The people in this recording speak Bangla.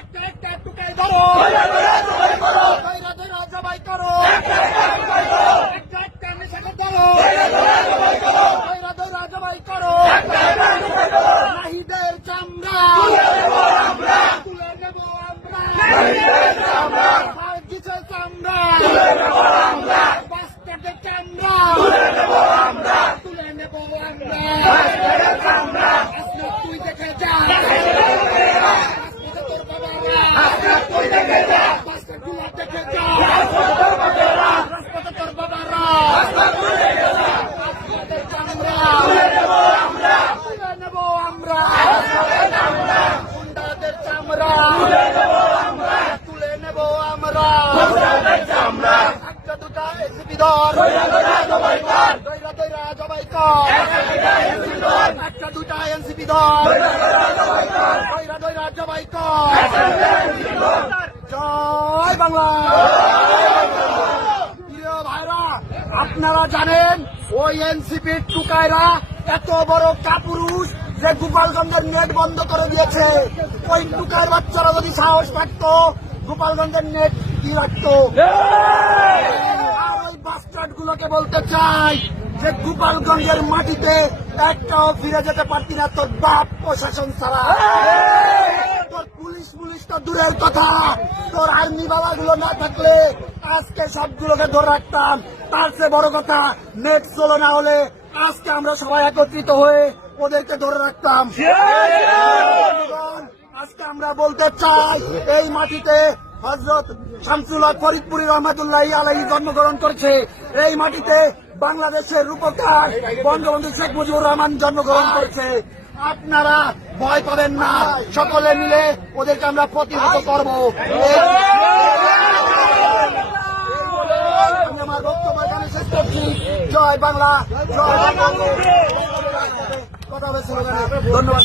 একটা একটা টুকাই ধরো, দইরা দইরা জবাই করো, একটা একটা নেশাকে ধরো, দইরা দইরা জবাই করো, নাহিদের চামড়া তুলে নেব আমরা, সার্জিসের চামড়া বাস্টার্ডের চামড়া তুলে নেব আমরা। আসলে তুই দেখে যা, তোর বাবারা বাস্টার্ডগুলো দেখে যা, রাজপথে তোর বাবারা বাস্টার্ডের চামড়া তুলে নেব আমরা, গুন্ডাদের চামড়া তুলে নেব আমরা, একটা দুটা এসিপি ধর, দইরা দইরা জবাই কর, একটা দুটা এনসিপি ধর, দইরা দইরা জবাই কর। জয় বাংলা। প্রিয় ভাইরা, আপনারা জানেন ওই এনসিপির টুকাইরা এত বড় কাপুরুষ যে গোপালগঞ্জের নেট বন্ধ করে দিয়েছে। ওই টুকাইর বাচ্চারা যদি সাহস পাইত গোপালগঞ্জের নেট কি রাখত। আর ওই বাস্টার্ড গুলোকে বলতে চাই যে গোপালগঞ্জের মাটিতে একটাও ফিরে যেতে পারতি না তোর বাপ প্রশাসন ছাড়া। তোর পুলিশ তো দূরের কথা, তোর আর্মি বাবা গুলো না থাকলে আজকে সবগুলোকে ধরে রাখতাম। তার চেয়ে বড় কথা, নেট চলো না হলে আজকে আমরা সবাই একত্রিত হয়ে ওদেরকে ধরে রাখতাম। আজকে আমরা বলতে চাই, এই মাটিতে হযরত শামসুল হক ফরিদপুরি রহমাতুল্লাহি আলাইহি জন্মগ্রহণ করেছে। এই মাটিতে বাংলাদেশের রূপকার বঙ্গবন্ধু শেখ মুজিবুর রহমান জন্মগ্রহণ করেছে। আপনারা ভয় পাবেন না, সকলে মিলে ওদেরকে আমরা প্রতিহত করব। আমি আমার বক্তব্য এখানে শেষ করছি। জয় বাংলা, জয় বাংলা। কথা হবে স্লোগানে। ধন্যবাদ।